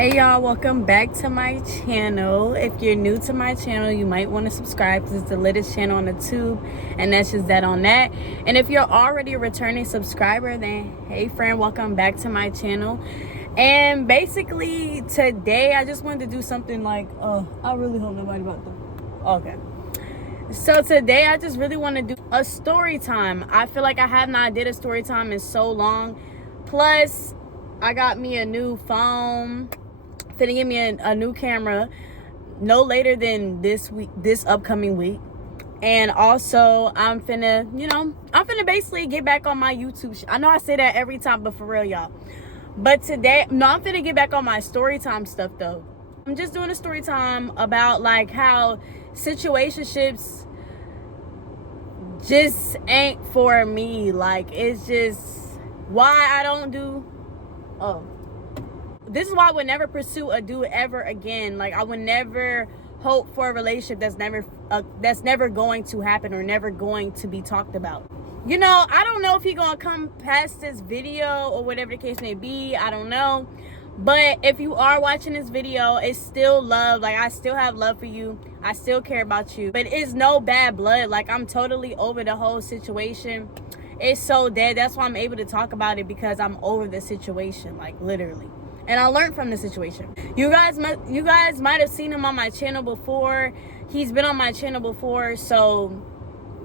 Hey y'all, welcome back to my channel. If you're new to my channel, you might want to subscribe because it's the latest channel on the tube, and that's just that on that. And if you're already a returning subscriber, then hey friend, welcome back to my channel. And basically today I just wanted to do something like I really hope nobody about to. Okay, so today I just really want to do a story time. I feel like I have not did a story time in so long. Plus I got me a new phone, finna give me a new camera no later than this upcoming week. And also I'm finna basically get back on my YouTube. I know I say that every time, but for real, y'all. But today, no, I'm finna get back on my story time stuff though. I'm just doing a story time about like how situationships just ain't for me. Like, it's just why I don't do this is why I would never pursue a dude ever again. Like, I would never hope for a relationship that's never going to happen or never going to be talked about. You know, I don't know if he gonna come past this video or whatever the case may be. I don't know. But if you are watching this video, it's still love. Like, I still have love for you. I still care about you. But it's no bad blood. Like, I'm totally over the whole situation. It's so dead. That's why I'm able to talk about it, because I'm over the situation, like literally. And I learned from the situation. You guys might have seen him on my channel before. He's been on my channel before, so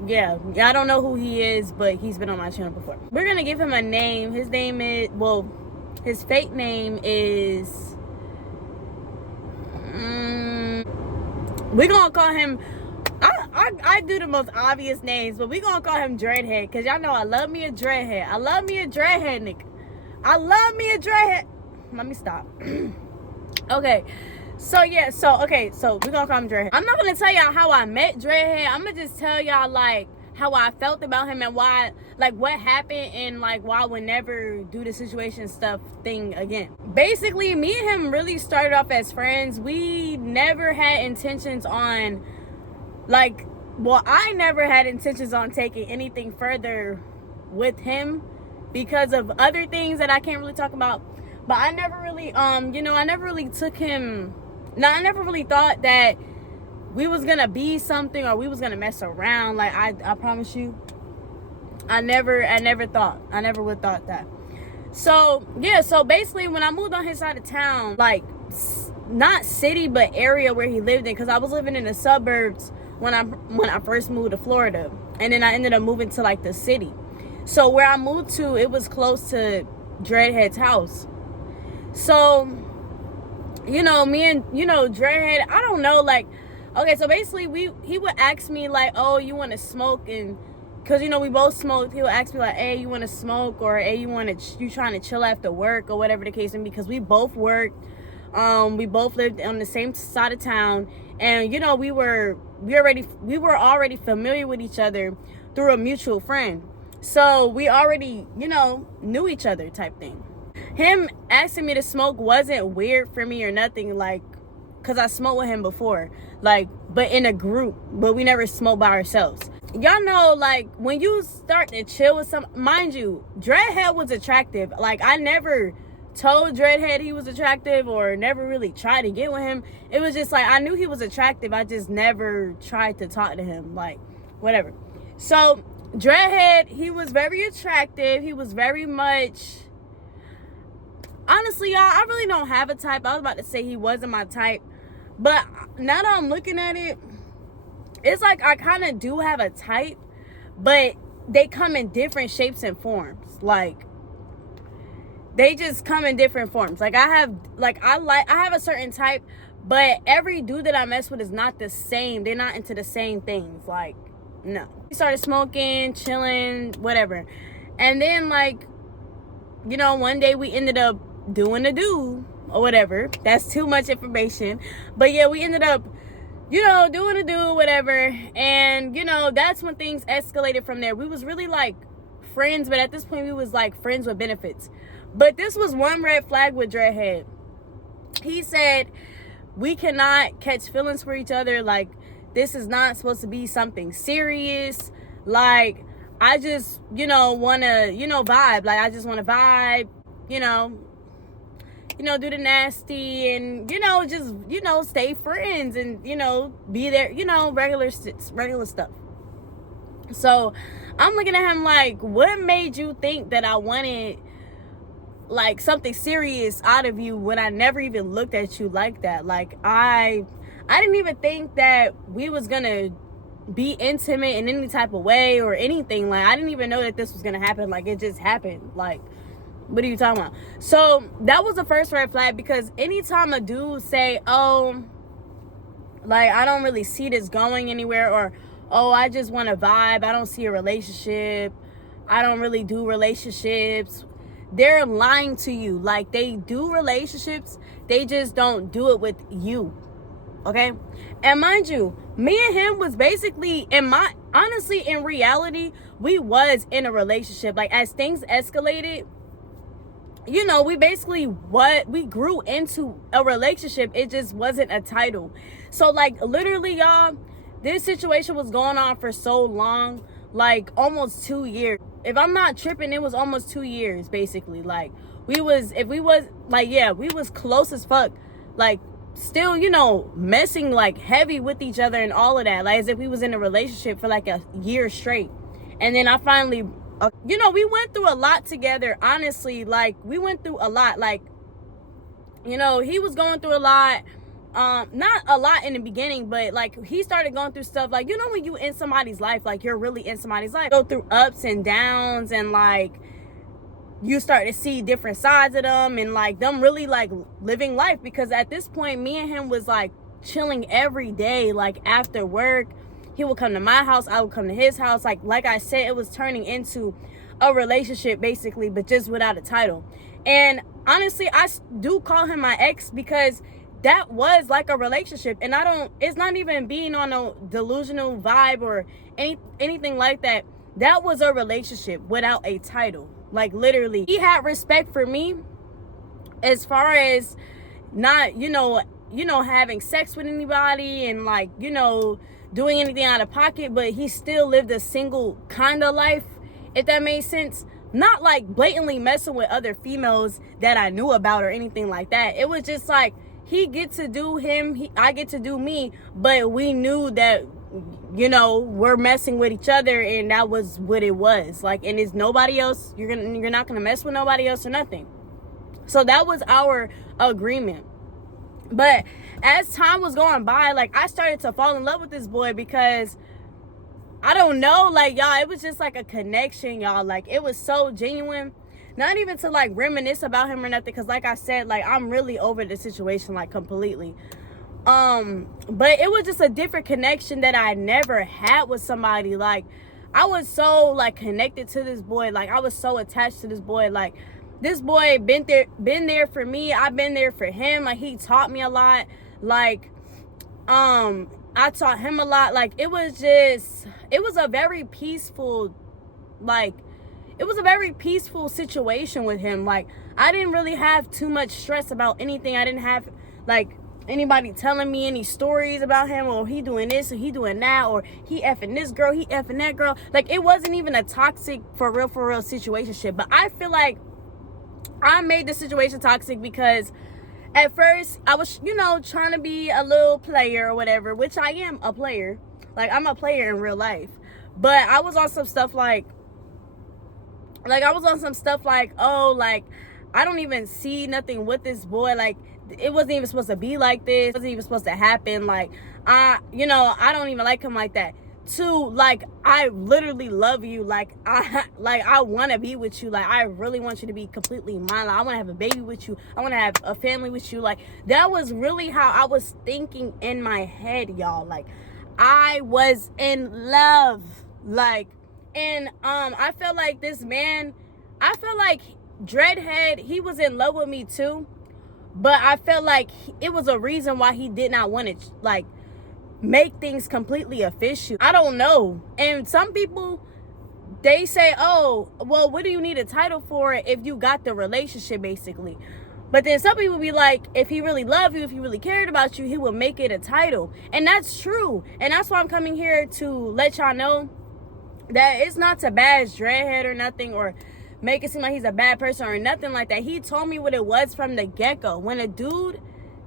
yeah, I don't know who he is, but he's been on my channel before. We're gonna give him a name. His name is, well, his fake name is we're gonna call him, I do the most obvious names, but we're gonna call him Dreadhead, because y'all know I love me a dreadhead. I love me a dreadhead, nigga. I love me a dreadhead. Let me stop. Okay, so yeah, so we're gonna call him Dreadhead. I'm not gonna tell y'all how I met Dreadhead. I'm gonna just tell y'all like how I felt about him and why, like what happened, and like why I would never do the situation stuff thing again. Basically, me and him really started off as friends. We never had intentions on, like, well, I never had intentions on taking anything further with him because of other things that I can't really talk about. But I never really, I never really took him. No, I never really thought that we was gonna be something or we was gonna mess around. Like, I promise you, I never would thought that. So yeah, so basically when I moved on his side of town, like not city but area where he lived in, because I was living in the suburbs when I first moved to Florida, and then I ended up moving to like the city. So where I moved to, it was close to Dreadhead's house. So, me and, Dreadhead, I don't know, like, okay, so basically he would ask me like, oh, you want to smoke? And because, we both smoked, he would ask me like, hey, you want to smoke? Or hey, you trying to chill after work, or whatever the case may be, because we both worked. We both lived on the same side of town, and we were already familiar with each other through a mutual friend. So we already, knew each other type thing. Him asking me to smoke wasn't weird for me or nothing, like, because I smoked with him before, like, but in a group, but we never smoked by ourselves. Y'all know, like, when you start to chill with mind you, Dreadhead was attractive. Like, I never told Dreadhead he was attractive or never really tried to get with him. It was just like, I knew he was attractive, I just never tried to talk to him, like, whatever. So Dreadhead, he was very attractive. He was very much, honestly, y'all, I really don't have a type. I was about to say he wasn't my type, but now that I'm looking at it, it's like I kind of do have a type, but they come in different shapes and forms. Like, they just come in different forms. Like, I have a certain type, but every dude that I mess with is not the same. They're not into the same things. Like, no. We started smoking, chilling, whatever. And then, like, one day we ended up doing the do or whatever. That's too much information. But yeah, we ended up, doing the do, whatever. And, that's when things escalated from there. We was really like friends, but at this point we was like friends with benefits. But this was one red flag with Dreadhead. He said, we cannot catch feelings for each other. Like, this is not supposed to be something serious. Like, I just, want to, vibe. Like, I just want to vibe, do the nasty and, just, stay friends and, be there, regular stuff. So I'm looking at him like, what made you think that I wanted like something serious out of you when I never even looked at you like that? Like, I didn't even think that we was gonna be intimate in any type of way or anything. Like, I didn't even know that this was gonna happen. Like, it just happened. Like, what are you talking about? So that was the first red flag, because anytime a dude say, oh, like, I don't really see this going anywhere, or, oh, I just want to vibe, I don't see a relationship, I don't really do relationships, they're lying to you. Like, they do relationships, they just don't do it with you. Okay? And mind you, me and him was basically, honestly, in reality, we was in a relationship. Like, as things escalated, we basically, we grew into a relationship. It just wasn't a title. So, like, literally, y'all, this situation was going on for so long, like almost 2 years. If I'm not tripping, it was almost 2 years, basically. Like, we was close as fuck. Like, still, messing like heavy with each other and all of that. Like, as if we was in a relationship for like a year straight. And then I finally, we went through a lot together, honestly. Like, we went through a lot. Like, he was going through a lot. Not a lot in the beginning, but like, he started going through stuff. Like, when you in somebody's life, like, you're really in somebody's life, go through ups and downs, and like, you start to see different sides of them, and like, them really like living life. Because at this point, me and him was like chilling every day. Like, after work, he would come to my house, I would come to his house. Like I said, it was turning into a relationship, basically, but just without a title. And honestly, I do call him my ex, because that was like a relationship. And it's not even being on a delusional vibe or anything like that. That was a relationship without a title. Like, literally, he had respect for me as far as not, having sex with anybody and like, doing anything out of pocket, but he still lived a single kind of life, if that made sense. Not like blatantly messing with other females that I knew about or anything like that. It was just like, he gets to do him, I get to do me, but we knew that, we're messing with each other, and that was what it was. Like, and it's nobody else. You're not gonna mess with nobody else or nothing. So that was our agreement. But as time was going by, like, I started to fall in love with this boy, because I don't know, like, y'all, it was just like a connection, y'all. Like, it was so genuine. Not even to like reminisce about him or nothing, because like I said, like, I'm really over the situation, like, completely. But it was just a different connection that I never had with somebody. Like, I was so like connected to this boy. Like, I was so attached to this boy. Like, this boy been there for me. I've been there for him. Like, he taught me a lot. Like, I taught him a lot. Like, it was a very peaceful, situation with him. Like, I didn't really have too much stress about anything. I didn't have like anybody telling me any stories about him, or he doing this or he doing that, or he effing this girl, he effing that girl. Like, it wasn't even a toxic for real situationship. But I feel like I made the situation toxic, because at first I was, trying to be a little player or whatever, which I am a player. Like, I'm a player in real life. But I was on some stuff like, oh, like, I don't even see nothing with this boy. Like, it wasn't even supposed to be like this. It wasn't even supposed to happen. Like, I don't even like him like that. Two, like, I literally love you. Like, I want to be with you. Like, I really want you to be completely mine. Like, I want to have a baby with you. I want to have a family with you. Like, that was really how I was thinking in my head, y'all. Like, I was in love. Like, and I felt like this man, Dreadhead, he was in love with me too. But I felt like it was a reason why he did not want to, like, make things completely official. I don't know. And some people, they say, oh, well, what do you need a title for if you got the relationship, basically? But then some people be like, if he really loved you, if he really cared about you, he would make it a title. And that's true. And that's why I'm coming here to let y'all know that it's not to bash Dreadhead or nothing, or make it seem like he's a bad person or nothing like that. He told me what it was from the get-go. When a dude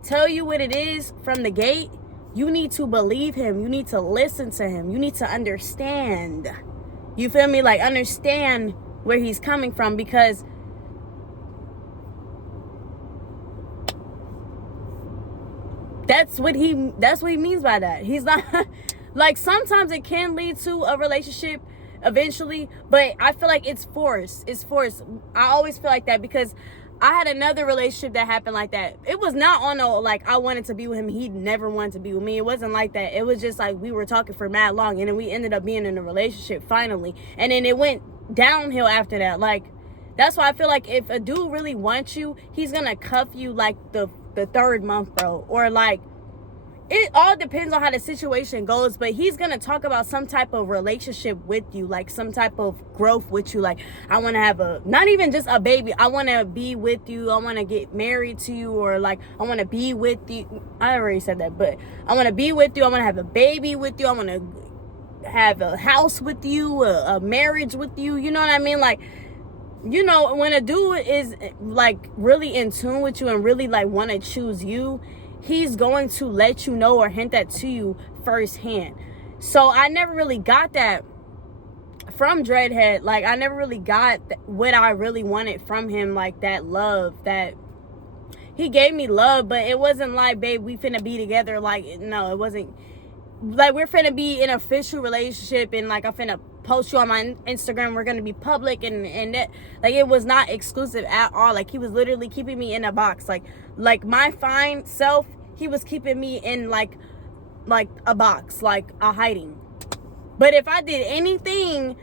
tell you what it is from the gate, you need to believe him. You need to listen to him. You need to understand. You feel me? Like, understand where he's coming from, because that's what he means by that. He's not like, sometimes it can lead to a relationship eventually, but I feel like it's forced. I always feel like that, because I had another relationship that happened like that. It was not on no, like, I wanted to be with him, he never wanted to be with me. It wasn't like that. It was just like, we were talking for mad long, and then we ended up being in a relationship finally, and then it went downhill after that. Like, that's why I feel like if a dude really wants you, he's gonna cuff you like the third month, bro. Or like, it all depends on how the situation goes, but he's gonna talk about some type of relationship with you, like some type of growth with you. Like, I want to have not even just a baby, I want to be with you, I want to get married to you, or like, I want to be with you. I already said that, but I want to be with you, I want to have a baby with you, I want to have a house with you, a marriage with you. You know what I mean? Like, you know, when a dude is like really in tune with you and really like want to choose you, he's going to let you know or hint that to you firsthand. So I never really got that from Dreadhead. Like, I never really got what I really wanted from him, like that love. That he gave me love, but it wasn't like, babe, we finna be together. Like, no, it wasn't like we're finna be in an official relationship and like I'm finna post you on my Instagram, we're gonna be public, and that, like, it was not exclusive at all. Like, he was literally keeping me in a box. Like my fine self, he was keeping me in like a box, like a hiding. But if I did anything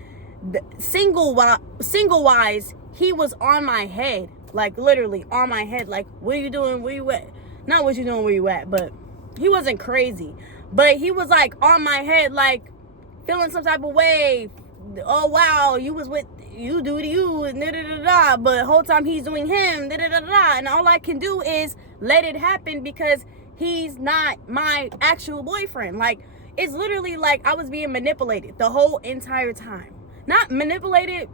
single wise, he was on my head, like literally on my head. Like, what are you doing, where you at? Not what you doing, where you at, but he wasn't crazy, but he was like on my head, like feeling some type of way. Oh wow, you was with, you do to you, and da da da da, but the whole time he's doing him, da da da da, and all I can do is let it happen because he's not my actual boyfriend. Like, it's literally like I was being manipulated the whole entire time. Not manipulated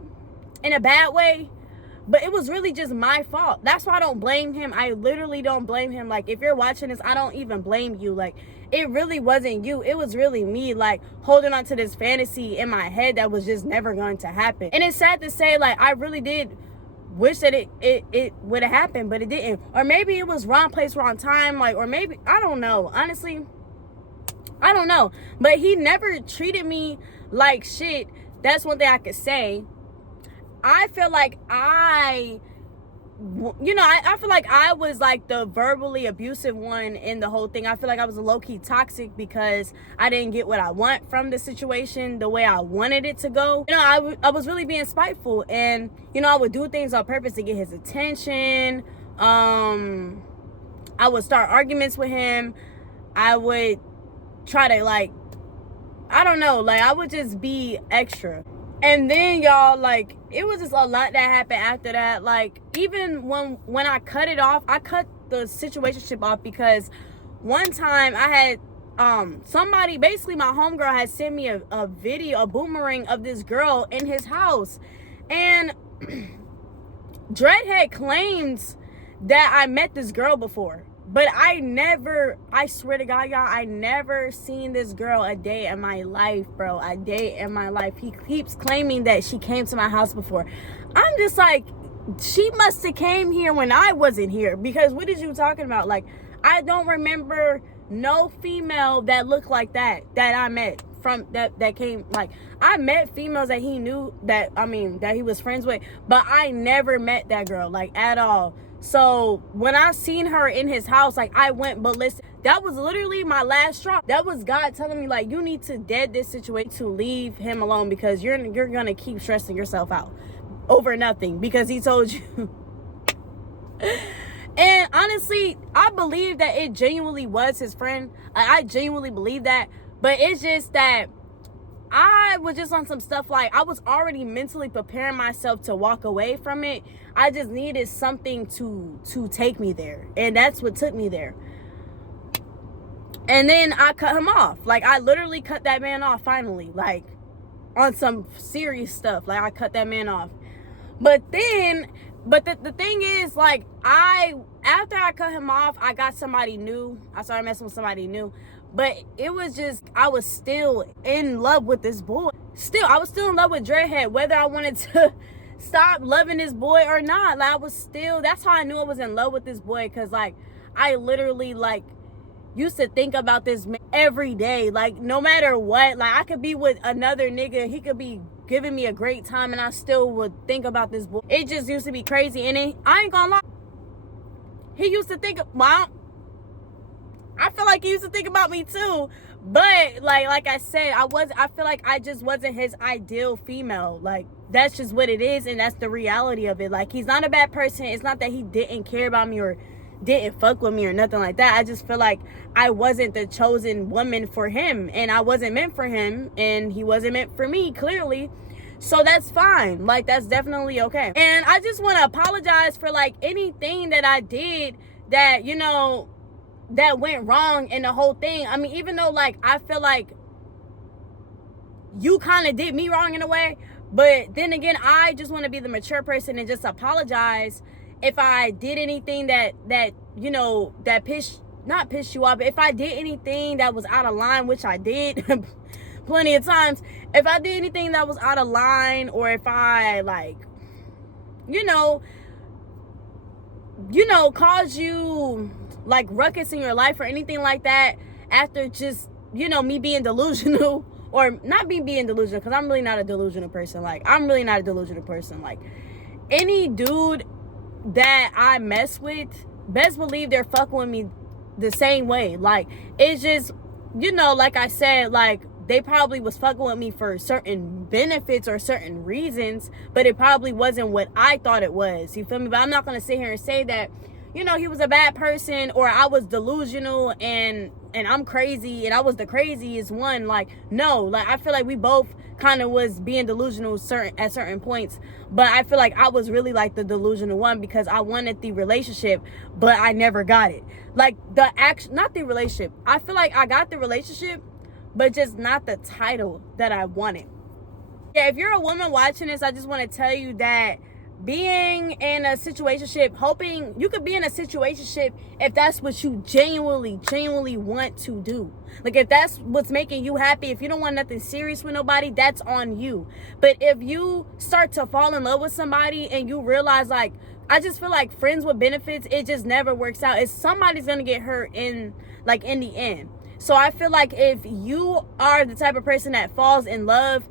in a bad way, but it was really just my fault. That's why I don't blame him. I literally don't blame him. Like, if you're watching this, I don't even blame you. Like, it really wasn't you. It was really me, like, holding on to this fantasy in my head that was just never going to happen. And it's sad to say, like, I really did wish that it would have happened, but it didn't. Or maybe it was wrong place, wrong time. Like, or maybe, I don't know. Honestly, I don't know. But he never treated me like shit. That's one thing I could say. I feel like I feel like I was like the verbally abusive one in the whole thing. I feel like I was low-key toxic because I didn't get what I want from the situation the way I wanted it to go. You know, I was really being spiteful, and you know, I would do things on purpose to get his attention. I would start arguments with him. I would try to, like, I don't know, like, I would just be extra. And then, y'all, like, it was just a lot that happened after that. Like, even when I cut it off, I cut the situationship off because one time I had somebody, basically my homegirl, had sent me a video, a boomerang of this girl in his house. And Dreadhead claims that I met this girl before. But I swear to God, y'all, I never seen this girl a day in my life, bro. A day in my life. He keeps claiming that she came to my house before. I'm just like, she must have came here when I wasn't here. Because what is you talking about? Like, I don't remember no female that looked like that I met from that came. Like, I met females that he knew, that he was friends with, but I never met that girl, like, at all. So when I seen her in his house, like, I went ballistic. That was literally my last straw. That was God telling me, like, you need to dead this situation, to leave him alone, because you're gonna keep stressing yourself out over nothing because he told you. And honestly, I believe that it genuinely was his friend. I genuinely believe that, but it's just that I was just on some stuff, like, I was already mentally preparing myself to walk away from it. I just needed something to take me there, and that's what took me there. And then I cut him off. Like, I literally cut that man off finally, like, on some serious stuff. Like, I cut that man off. But the thing is, like, after I cut him off, I got somebody new. I started messing with somebody new. But it was just, I was still in love with this boy. I was still in love with Dreadhead, whether I wanted to stop loving this boy or not. Like, that's how I knew I was in love with this boy. Because, like, I literally, like, used to think about this man every day. Like, no matter what, like, I could be with another nigga, he could be giving me a great time, and I still would think about this boy. It just used to be crazy. And I ain't gonna lie, he used to think, well, I feel like he used to think about me too. But like I said, I feel like I just wasn't his ideal female. Like, that's just what it is, and that's the reality of it. Like, he's not a bad person. It's not that he didn't care about me or didn't fuck with me or nothing like that. I just feel like I wasn't the chosen woman for him, and I wasn't meant for him, and he wasn't meant for me, clearly. So that's fine. Like, that's definitely okay. And I just want to apologize for, like, anything that I did that, you know, that went wrong in the whole thing. I mean, even though, like, I feel like you kind of did me wrong in a way, but then again, I just want to be the mature person and just apologize if I did anything that you know, that not pissed you off, but if I did anything that was out of line, which I did plenty of times. If I did anything that was out of line, or if I, like, you know, cause you, like, ruckus in your life or anything like that, after just, you know, me being delusional, or not me being delusional, because I'm really not a delusional person. Like, Like, any dude that I mess with, best believe they're fucking with me the same way. Like, it's just, you know, like I said, like, they probably was fucking with me for certain benefits or certain reasons, but it probably wasn't what I thought it was. You feel me? But I'm not going to sit here and say that, you know, he was a bad person, or I was delusional and I'm crazy and I was the craziest one. Like, no. Like, I feel like we both kind of was being delusional at certain points, but I feel like I was really, like, the delusional one, because I wanted the relationship, but I never got it. Like, not the relationship. I feel like I got the relationship, but just not the title that I wanted. Yeah, if you're a woman watching this, I just want to tell you that being in a situationship, hoping you could be in a situationship if that's what you genuinely want to do. Like, if that's what's making you happy, if you don't want nothing serious with nobody, that's on you. But if you start to fall in love with somebody and you realize, like, I just feel like friends with benefits, it just never works out. It's somebody's gonna get hurt in the end. So I feel like if you are the type of person that falls in love,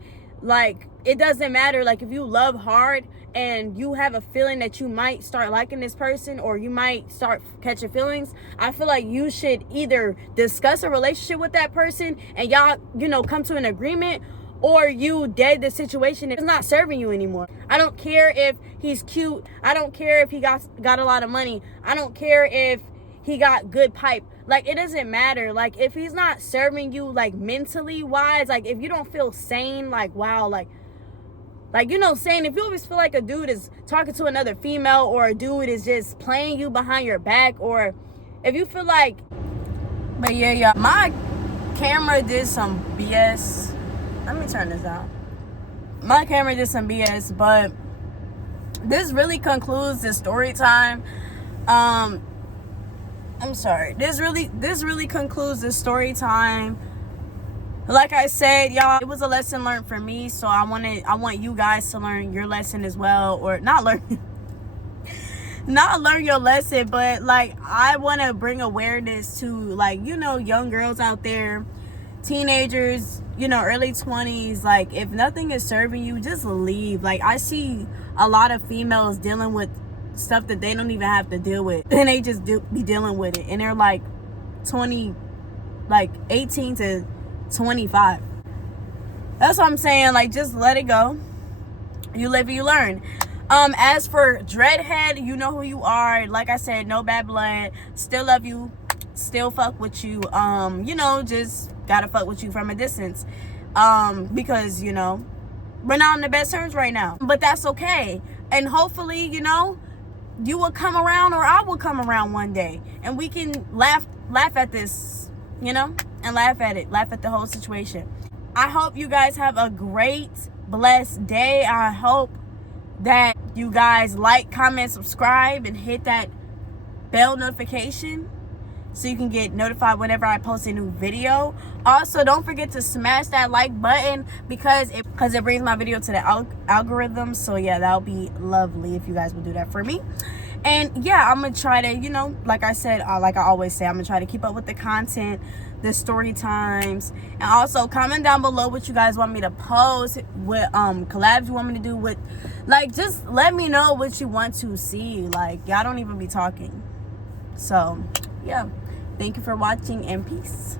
like, it doesn't matter. Like, if you love hard and you have a feeling that you might start liking this person, or you might start catching feelings, I feel like you should either discuss a relationship with that person and y'all, you know, come to an agreement, or you dead the situation. It's not serving you anymore. I don't care if he's cute. I don't care if he got a lot of money. I don't care if he got good pipe. Like, it doesn't matter. Like, if he's not serving you, like, mentally wise, like, if you don't feel sane, like, wow, like, you know, saying, if you always feel like a dude is talking to another female, or a dude is just playing you behind your back, or if you feel like, but yeah, my camera did some BS. Let me turn this down. My camera did some BS, but this really concludes the story time. I'm sorry. This really concludes the story time. Like I said, y'all, it was a lesson learned for me, so I want you guys to learn your lesson as well, or not learn your lesson, but, like, I want to bring awareness to, like, you know, young girls out there, teenagers, you know, early 20s. Like, if nothing is serving you, just leave. Like, I see a lot of females dealing with stuff that they don't even have to deal with, and they just be dealing with it, and they're like 18 to 25. That's what I'm saying. Like, just let it go. You live and you learn. As for Dreadhead, you know who you are. Like I said, no bad blood. Still love you. Still fuck with you. You know, just gotta fuck with you from a distance. Because, you know, we're not on the best terms right now. But that's okay. And hopefully, you know, you will come around, or I will come around one day, and we can laugh at this, you know, and laugh at the whole situation. I hope you guys have a great, blessed day. I hope that you guys like, comment, subscribe, and hit that bell notification so you can get notified whenever I post a new video. Also, don't forget to smash that like button because it brings my video to the algorithm. So yeah, that would be lovely if you guys would do that for me. And yeah, I'm gonna try to, you know, like I said, like I always say, I'm gonna try to keep up with the content, the story times, and also comment down below what you guys want me to post, what collabs you want me to do with, like, just let me know what you want to see. Like, y'all don't even be talking. So yeah, thank you for watching and peace.